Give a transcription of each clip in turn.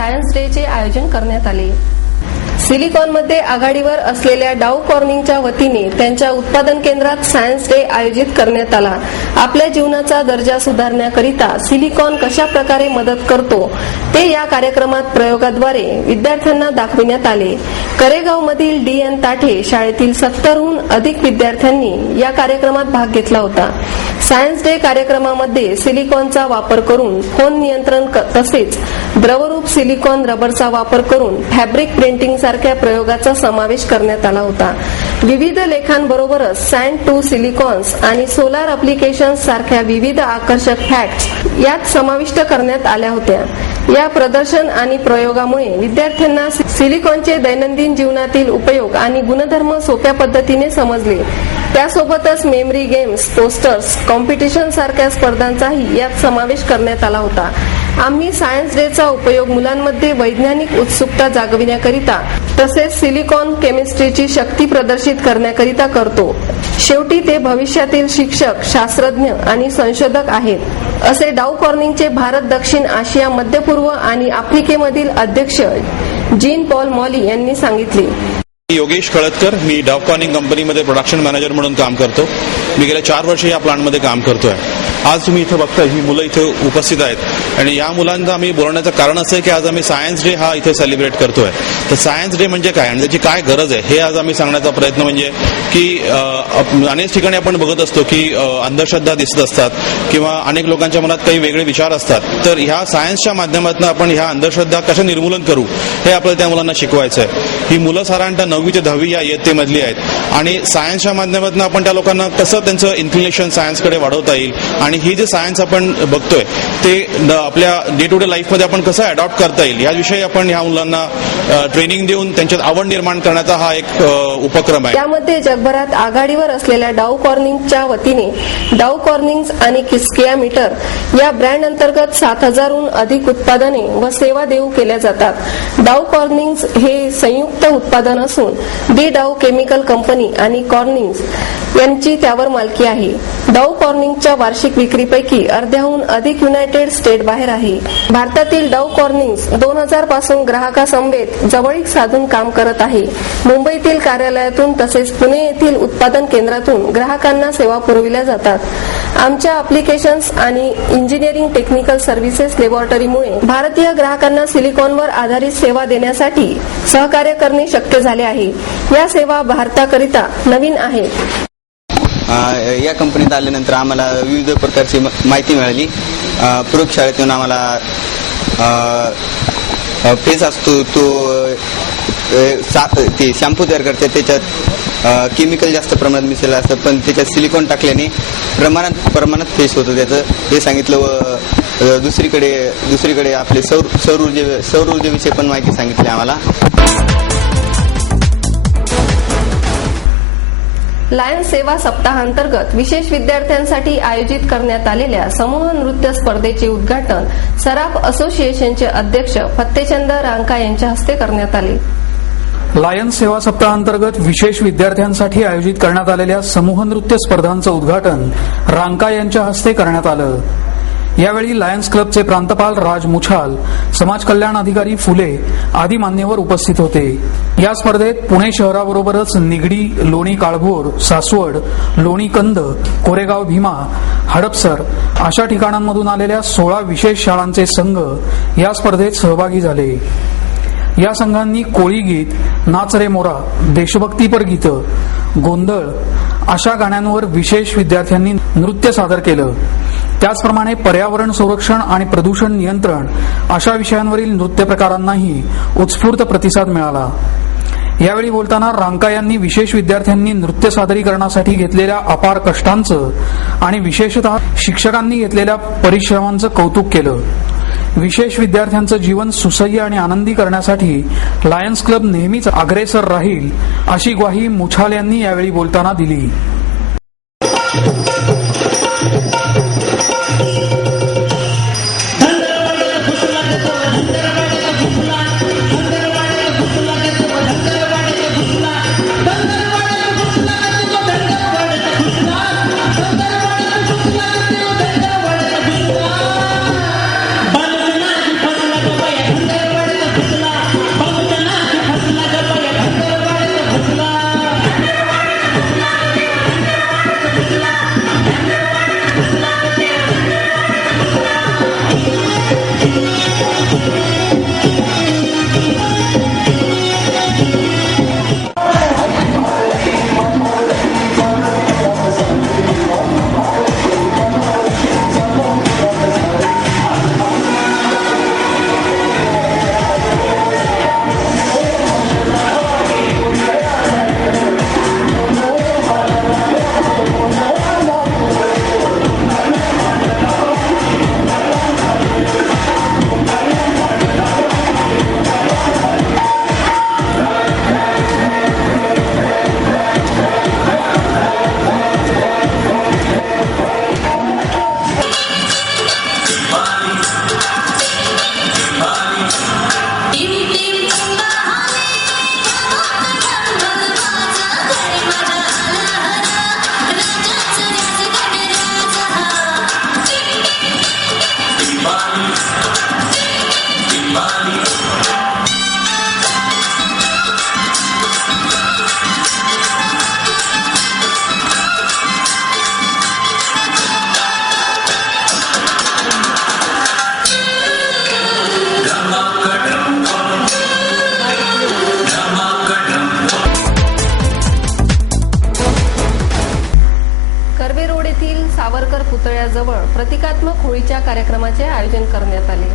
Science डेचे आयोजन करण्यात आले. सिलिकॉनमध्ये आघाडीवर असलेल्या डाऊ कॉर्निंगच्या वतीने त्यांच्या उत्पादन केंद्रात सायन्स डे आयोजित करण्यात आला. आपल्या जीवनाचा दर्जा सुधारण्याकरिता सिलिकॉन कशा प्रकारे मदत करतो ते या कार्यक्रमात प्रयोगाद्वारे विद्यार्थ्यांना दाखविण्यात आले. करेगावमधील DN ताठे शाळेतील 70हून अधिक विद्यार्थ्यांनी या कार्यक्रमात भाग घेतला होता. सायन्स डे कार्यक्रमामध्ये सिलिकॉनचा वापर करून फोन नियंत्रण तसेच द्रवरूप सिलिकॉन रबरचा वापर करून फॅब्रिक प्रिंटिंग सारख्या प्रयोगाचा समावेश करण्यात आला होता. विविध लेखांबरोबरच सँड टू सिलिकॉन्स आणि सोलार अप्लिकेशन्स सारख्या विविध आकर्षक फॅक्ट्स यात समाविष्ट करण्यात आल्या होत्या. या प्रदर्शन आणि प्रयोगामुळे विद्यार्थ्यांना सिलिकॉनचे दैनंदिन जीवनातील उपयोग आणि गुणधर्म सोप्या पद्धतीने समजले. त्यासोबतच मेमरी गेम्स, पोस्टर्स, कॉम्पिटिशन सारख्या स्पर्धांचाही यात समावेश करण्यात आला होता. आम्ही सायन्स डेचा उपयोग मुलांमध्ये वैज्ञानिक उत्सुकता जागविण्याकरिता तसेच सिलिकॉन केमिस्ट्रीची शक्ती प्रदर्शित करण्याकरिता करतो. शेवटी ते भविष्यातील शिक्षक, शास्त्रज्ञ आणि संशोधक आहेत, असे डाऊ कॉर्निंगचे भारत, दक्षिण आशिया, मध्य पूर्व आणि आफ्रिकेमधील अध्यक्ष जीन पॉल मॉली यांनी सांगितले. योगेश खळदकर, मी डाऊ कॉर्निंग कंपनीमध्ये प्रोडक्शन मॅनेजर म्हणून काम करतो. मी गेल्या 4 वर्ष या प्लांटमध्ये काम करतोय. आज तुम्ही इथे बघताय ही मुलं इथे उपस्थित आहेत आणि या मुलांना आम्ही बोलवण्याचं कारण असं आहे की आज आम्ही सायन्स डे हा इथे सेलिब्रेट करतोय. तर सायन्स डे म्हणजे काय आणि त्याची काय गरज आहे हे आज आम्ही सांगण्याचा प्रयत्न म्हणजे की अनेक ठिकाणी आपण बघत असतो की अंधश्रद्धा दिसत असतात किंवा अनेक लोकांच्या मनात काही वेगळे विचार असतात. तर ह्या सायन्सच्या माध्यमातून आपण ह्या अंधश्रद्धा कशा निर्मूलन करू हे आपल्याला त्या मुलांना शिकवायचं आहे. ही मुलं साधारणतः 9वी ते 10वी या इयत्तेमधली आहेत आणि सायन्सच्या माध्यमातून आपण त्या लोकांना कसं त्यांचं इन्क्लिनेशन सायन्सकडे वाढवता येईल आणि ही जे सायन्स आपण बघतोय ते आपल्या डे टू डे लाईफमध्ये आपण कसं अडॉप्ट करता येईल याविषयी आपण ह्या मुलांना ट्रेनिंग देऊन त्यांच्यात आवड निर्माण करण्याचा हा एक उपक्रम आहे. त्यामध्ये जगभरात आघाडीवर असलेल्या डाऊ कॉर्निंगच्या वतीने डाऊ कॉर्निंग्स आणि किस्किया मीटर या ब्रँड अंतर्गत 7000हून अधिक उत्पादने व सेवा देऊ केल्या जातात. डाऊ कॉर्निंग्स हे संयुक्त उत्पादन असून दी डाऊ केमिकल कंपनी आणि कॉर्निंग्स यांची त्यावर मालकी आहे. डाऊ कॉर्निंगच्या वार्षिक विक्रीपैकी अर्ध्याहून अधिक युनायटेड स्टेट बाहेर आहे. भारतातील डाऊ कॉर्निंग्स 2000 पासून ग्राहकासमवेत जवळीक साधून काम करत आहे. मुंबईतील कार्यालयातून तसेच पुणे येथील उत्पादन केंद्रातून ग्राहकांना सेवा पुरविल्या जातात. आमच्या अप्लिकेशन्स आणि इंजिनिअरिंग टेक्निकल सर्व्हिसेस लॅबोरेटरीमुळे भारतीय ग्राहकांना सिलिकॉनवर आधारित सेवा देण्यासाठी सहकार्य करणे शक्य झाले आहे. या सेवा भारताकरिता नवीन आहेत. या कंपनीत आल्यानंतर आम्हाला विविध प्रकारची माहिती मिळाली. प्रयोगशाळेतून आम्हाला पेज असतो तो ते शॅम्पू तयार करतात, त्याच्यात केमिकल जास्त प्रमाणात मिसळलं असतं पण त्याच्यात सिलिकॉन टाकल्याने प्रमाणात फेस होतं त्याचं हे सांगितलं. व दुसरीकडे आपले सौर ऊर्जेविषयी पण माहिती सांगितली आम्हाला. लायन्स सेवा सप्ताहांतर्गत विशेष विद्यार्थ्यांसाठी आयोजित करण्यात आलेल्या समूह नृत्य स्पर्धेचे उद्घाटन सराफ असोसिएशनचे अध्यक्ष फत्तेचंद रांका यांच्या हस्ते करण्यात आले. लायन्स सेवा सप्ताहांतर्गत विशेष विद्यार्थ्यांसाठी आयोजित करण्यात आलेल्या समूह नृत्य स्पर्धांचं उद्घाटन रांका यांच्या हस्ते करण्यात आलं. यावेळी लायन्स क्लबचे प्रांतपाल राज मुछाल, समाज कल्याण अधिकारी फुले आदी मान्यवर उपस्थित होते. या स्पर्धेत पुणे शहराबरोबरच निगडी, लोणी काळभोर, सासवड, लोणी कंद, कोरेगाव भीमा, हडपसर अशा ठिकाणांमधून आलेल्या 16 विशेष शाळांचे संघ या स्पर्धेत सहभागी झाले. या संघांनी कोळी गीत, नाच रे मोरा, देशभक्तीपर गीतं, गोंधळ अशा गाण्यांवर विशेष विद्यार्थ्यांनी नृत्य सादर केलं. त्याचप्रमाणे पर्यावरण संरक्षण आणि प्रदूषण नियंत्रण अशा विषयांवरील नृत्य प्रकारांनाही उत्स्फूर्त प्रतिसाद मिळाला. यावेळी बोलताना रांका यांनी विशेष विद्यार्थ्यांनी नृत्य सादरीकरणासाठी घेतलेल्या अपार कष्टांचं आणि विशेषतः शिक्षकांनी घेतलेल्या परिश्रमांचं कौतुक केलं. विशेष विद्यार्थ्यांचं जीवन सुसह्य आणि आनंदी करण्यासाठी लायन्स क्लब नेहमीच अग्रेसर राहील अशी ग्वाही मुछाल यांनी यावेळी बोलताना दिली. कर्वे रोड येथील सावरकर पुतळ्याजवळ प्रतिकात्मक होळीच्या कार्यक्रमाचे आयोजन करण्यात आले.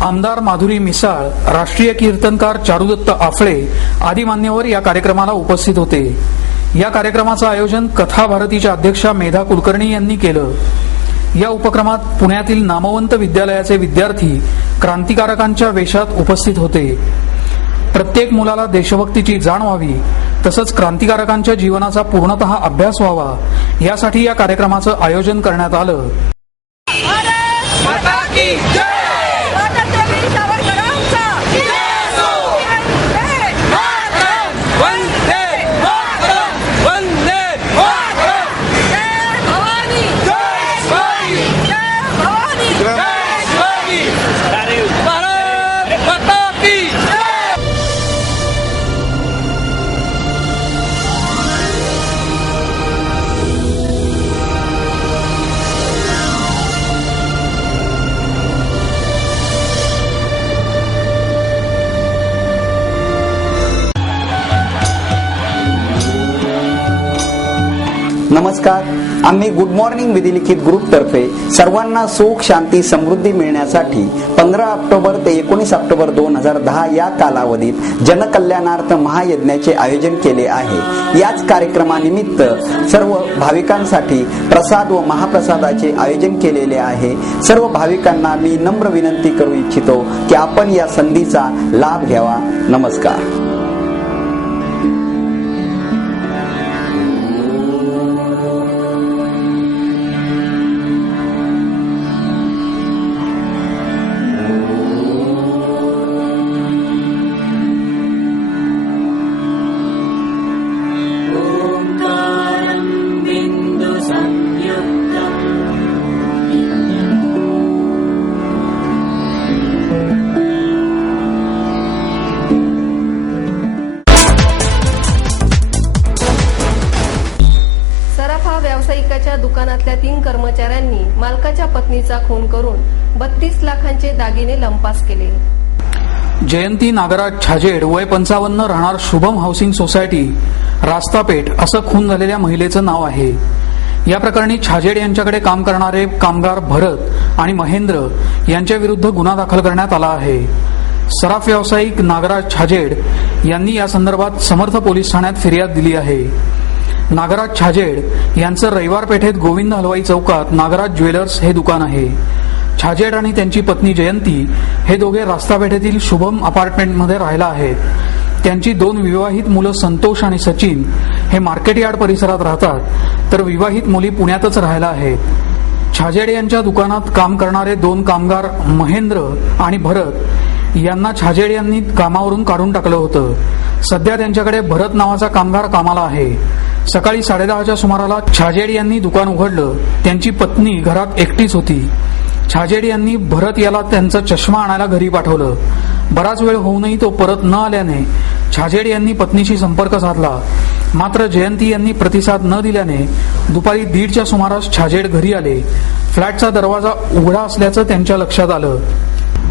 आमदार माधुरी मिसाळ, राष्ट्रीय कीर्तनकार चारुदत्त आफळे आदी मान्यवर या कार्यक्रमाला उपस्थित होते. या कार्यक्रमाचं आयोजन कथा भारतीच्या अध्यक्षा मेधा कुलकर्णी यांनी केलं. या उपक्रमात पुण्यातील नामवंत विद्यालयाचे विद्यार्थी क्रांतिकारकांच्या वेशात उपस्थित होते. प्रत्येक मुलाला देशभक्तीची जाण व्हावी तसंच क्रांतिकारकांच्या जीवनाचा पूर्णतः अभ्यास व्हावा यासाठी या कार्यक्रमाचं आयोजन करण्यात आलं. नमस्कार. आम्ही गुड मॉर्निंग विधिलिखित ग्रुपतर्फे सर्वांना सुख शांती समृद्धी मिळण्यासाठी 15 ऑक्टोबर ते 19 ऑक्टोबर 2010 या कालावधीत जनकल्याणार्थ महायज्ञाचे आयोजन केले आहे. याच कार्यक्रमानिमित्त सर्व भाविकांसाठी प्रसाद व महाप्रसादाचे आयोजन केलेले आहे. सर्व भाविकांना मी नम्र विनंती करू इच्छितो की आपण या संधीचा लाभ घ्यावा. नमस्कार. व्यावसायिकाच्या दुकानातल्या 3 कर्मचाऱ्यांनी मालकाच्या पत्नीचा खून करून 32 लाखांचे दागिने लंपास केले. जयंती नागराज छाजेड वय 55 राहणार शुभम हाऊसिंग सोसायटी रास्तापेठ असं खून झालेल्या महिलेचं नाव आहे. या प्रकरणी छाजेड यांच्याकडे काम करणारे कामगार भरत आणि महेंद्र यांच्या विरुद्ध गुन्हा दाखल करण्यात आला आहे. सराफ व्यावसायिक नागराज छाजेड यांनी या संदर्भात समर्थ पोलीस ठाण्यात फिर्याद दिली आहे. नागराज छाजेड यांचं रविवार पेठेत गोविंद हलवाई चौकात नागराज ज्वेलर्स हे दुकान आहे. छाजेड आणि त्यांची पत्नी जयंती हे दोघे रास्तापेठेतील शुभम अपार्टमेंटमध्ये राहायला आहेत. त्यांची 2 विवाहित मुलं संतोष आणि सचिन हे मार्केट यार्ड परिसरात राहतात, तर विवाहित मुली पुण्यातच राहायला आहेत. छाजेड यांच्या दुकानात काम करणारे 2 कामगार महेंद्र आणि भरत यांना छाजेड यांनी कामावरून काढून टाकलं होतं. सध्या त्यांच्याकडे भरत नावाचा कामगार कामाला आहे. सकाळी 10:30च्या सुमाराला छाजेड यांनी दुकान उघडलं. त्यांची पत्नी घरात एकटीच होती. छाजेड यांनी भरत याला त्यांचा चष्मा आणायला घरी पाठवलं. बराच वेळ होऊनही तो परत न आल्याने छाजेड यांनी पत्नीशी संपर्क साधला. मात्र जयंती यांनी प्रतिसाद न दिल्याने दुपारी 1:30च्या सुमारास छाजेड घरी आले. फ्लॅटचा दरवाजा उघडा असल्याचं त्यांच्या लक्षात आलं.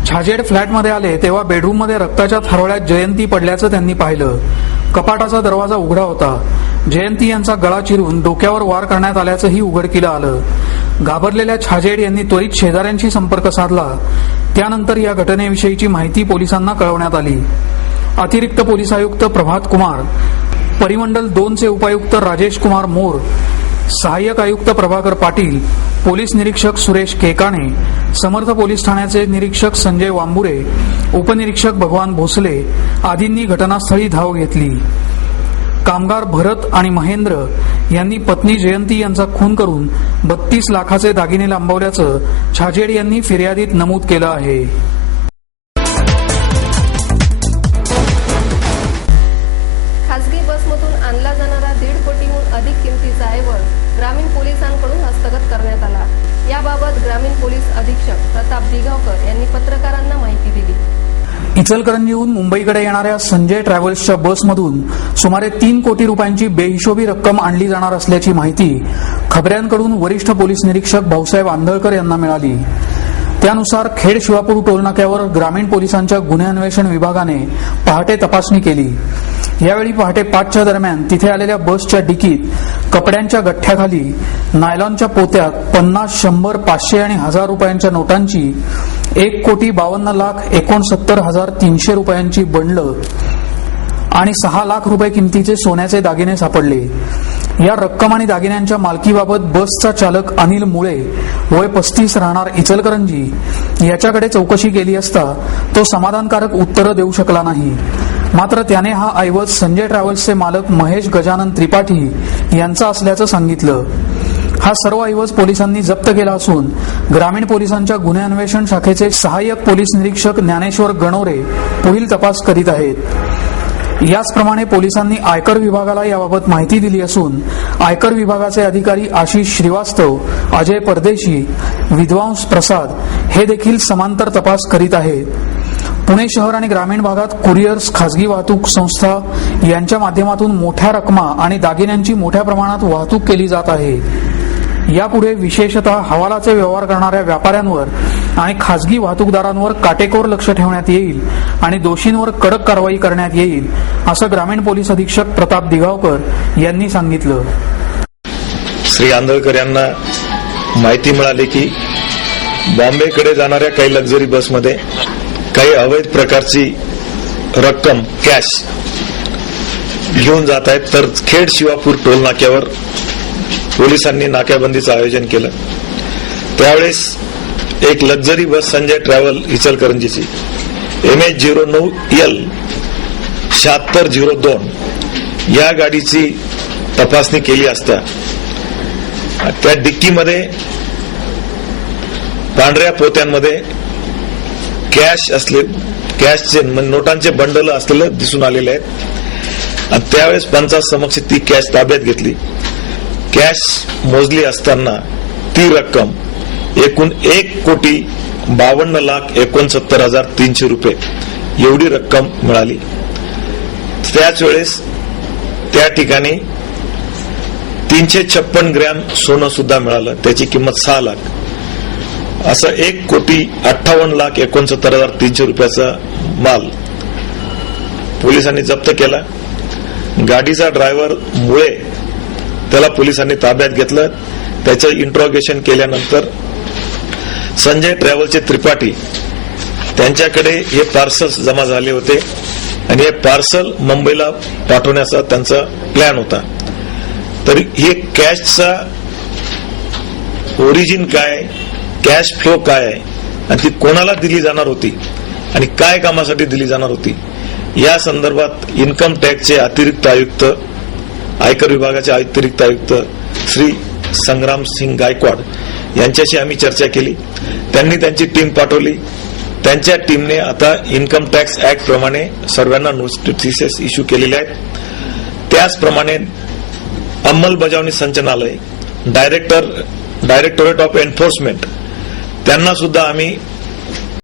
छाजेड फ्लॅटमध्ये आले तेव्हा बेडरूममध्ये रक्ताच्या थारोळ्यात जयंती पडल्याचं त्यांनी पाहिलं. कपाटाचा दरवाजा उघडा होता. जयंती यांचा गळा चिरून डोक्यावर वार करण्यात आल्याचंही उघडकीला आलं. घाबरलेल्या छाजेड यांनी त्वरित शेजाऱ्यांशी संपर्क साधला. त्यानंतर या घटनेविषयीची माहिती पोलिसांना कळवण्यात आली. अतिरिक्त पोलीस आयुक्त प्रभात कुमार, परिमंडल 2 चे उपायुक्त राजेश कुमार मोर, सहाय्यक आयुक्त प्रभाकर पाटील, पोलीस निरीक्षक सुरेश केकाणे, समर्थ पोलीस ठाण्याचे निरीक्षक संजय वांबुरे, उपनिरीक्षक भगवान भोसले आदींनी घटनास्थळी धाव घेतली. कामगार भरत आणि महेंद्र यांनी पत्नी जयंती यांचा खून करून 32 लाखाचे दागिने लांबवल्याचं छाजेड यांनी फिर्यादीत नमूद केलं आहे. खासगी बसमधून आणला जाणारा 1.5 कोटीहून अधिक किमतीचा ऐवज ग्रामीण पोलिसांकडून हस्तगत करण्यात आला. याबाबत ग्रामीण पोलीस अधीक्षक प्रताप दिगावकर यांनी पत्रकारांना माहिती दिली. इचलकरंजीहून मुंबईकडे येणाऱ्या संजय ट्रॅव्हल्सच्या बसमधून सुमारे 3 कोटी रुपयांची बेहिशोबी रक्कम आणली जाणार असल्याची माहिती खबऱ्यांकडून वरिष्ठ पोलीस निरीक्षक भाऊसाहेब आंधळकर यांना मिळाली. त्यानुसार खेड शिवापूर टोलनाक्यावर ग्रामीण पोलिसांच्या गुन्हे अन्वेषण विभागाने पहाटे तपासणी केली. यावेळी पहाटे 5च्या दरम्यान तिथे आलेल्या बसच्या डिकीत कपड्यांच्या गठ्ठ्याखाली नायलॉनच्या पोत्यात 50, 100, 500 आणि 1000 रुपयांच्या नोटांची 1,52,69,300 रुपयांची बंडलं आणि 6 लाख रुपये किमतीचे सोन्याचे दागिने सापडले. या रक्कम आणि दागिन्यांच्या मालकीबाबत बसचा चालक अनिल मुळे वय 35 राहणार इचलकरंजी याच्याकडे चौकशी केली असता तो समाधानकारक उत्तरं देऊ शकला नाही. मात्र त्याने हा ऐवज संजय ट्रॅव्हल्सचे मालक महेश गजानन त्रिपाठी यांचा असल्याचं सांगितलं. हा सर्व ऐवज पोलिसांनी जप्त केला असून ग्रामीण पोलिसांच्या गुन्हे अन्वेषण शाखेचे सहाय्यक पोलीस निरीक्षक ज्ञानेश्वर गणोरे पुढील तपास करीत आहेत. याचप्रमाणे पोलिसांनी आयकर विभागाला याबाबत माहिती दिली असून आयकर विभागाचे अधिकारी आशिष श्रीवास्तव, अजय परदेशी, विद्वांस प्रसाद हे देखील समांतर तपास करीत आहेत. पुणे शहर आणि ग्रामीण भागात कुरिअर्स, खासगी वाहतूक संस्था यांच्या माध्यमातून मोठ्या रकमा आणि दागिन्यांची मोठ्या प्रमाणात वाहतूक केली जात आहे. यापुढे विशेषतः हवालाचे व्यवहार करणाऱ्या व्यापाऱ्यांवर आणि खासगी वाहतूकदारांवर काटेकोर लक्ष ठेवण्यात येईल आणि दोषींवर कडक कारवाई करण्यात येईल असं ग्रामीण पोलीस अधीक्षक प्रताप दिगावकर यांनी सांगितलं. श्री आंधळकर यांना माहिती मिळाली की बॉम्बेकडे जाणाऱ्या काही लक्झरी बसमध्ये काही अवैध प्रकारची रक्कम कॅश घेऊन जात आहेत. तर खेड शिवापूर टोल नाक्यावर पोलिसांनी नाक्याबंदीचं आयोजन केलं. त्यावेळेस एक लक्झरी बस संजय ट्रॅव्हल इचलकरंजीची MH09L 7602 या गाडीची तपासणी केली असता त्या डिक्कीमध्ये पांढऱ्या पोत्यांमध्ये कॅशचे नोटांचे बंडल असलेलं दिसून आलेले आहेत. आणि त्यावेळेस पंचासमक्ष ती कॅश ताब्यात घेतली. कॅश मोजली असताना ती रक्कम एकूण 1,52,69,300 रुपये एवढी रक्कम मिळाली. त्याच वेळेस त्या ठिकाणी 356 ग्रॅम सोनं सुद्धा मिळालं. त्याची किंमत 6 लाख. असं 1,58,69,300 रुपयाचा माल पोलिसांनी जप्त केला. गाडीचा ड्रायव्हर मुळे त्याला पोलिसांनी ताब्यात घेतलं. त्याचं इंट्रोगेशन केल्यानंतर संजय ट्रॅव्हलचे त्रिपाठी त्यांच्याकडे हे पार्सल्स जमा झाले होते आणि हे पार्सल मुंबईला पाठवण्याचा त्यांचा प्लॅन होता. तर हे कॅशचा ओरिजिन काय, कॅश फ्लो काय आहे आणि ती कोणाला दिली जाणार होती आणि काय कामासाठी दिली जाणार होती या संदर्भात इन्कम टॅक्सचे अतिरिक्त आयुक्त, आयकर विभागाचे अतिरिक्त आयुक्त श्री संग्राम सिंग गायकवाड यांच्याशी आम्ही चर्चा केली. त्यांनी त्यांची टीम पाठवली. त्यांच्या टीमने आता इन्कम टॅक्स ऍक्ट प्रमाणे सर्वांना नोटिसेस इश्यू केलेले आहेत. त्याचप्रमाणे अंमलबजावणी संचालनालय, डायरेक्टोरेट ऑफ एन्फोर्समेंट त्यांना सुद्धा आम्ही